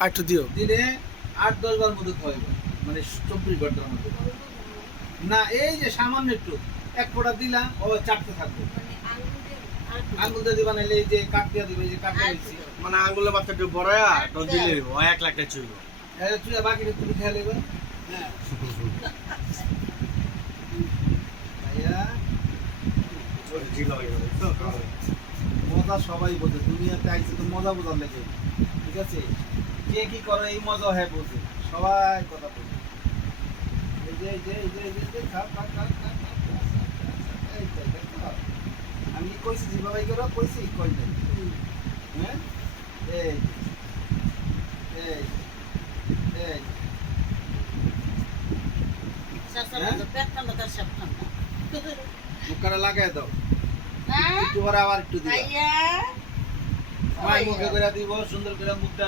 আর একটু দিও। দিনে আট দশ বার মতো খাওয়াইব। মানে চব্বিশ ঘণ্টার মধ্যে। না এই যে সামান্য একটু এক ফোঁটা দিলাম ও চারটে থাকবে। আঙুল দিয়ে দিবা নাহলে এই যে কাঠ দিয়ে দিবে যে দিয়েছি মানে আঙ্গুলের একটু বড়য়া তো দিলে ও এক লাখ টাকা চুইব। এটা বাকিটা তুমি খেয়ে নেবে। হ্যাঁ। ভাইয়া। মজা সবাই বোঝে দুনিয়াতে আইছে তো মজা বোঝার লেগে। ঠিক আছে? কে কি করে এই মজা হ্যাঁ বোঝে সবাই কথা বোঝে এই যে যে যে যে, খাও খাও খাও খাও, খাও, খাও, খাও, খাও, এই তো, দেখো। আমি কি কইছি যেভাবে করো কইছি কই নাই। হ্যাঁ? এই এই এই মুখটা লাগাই দাও। একটু আবার একটু দিবা মুখে করে দিব সুন্দর করে মুখটা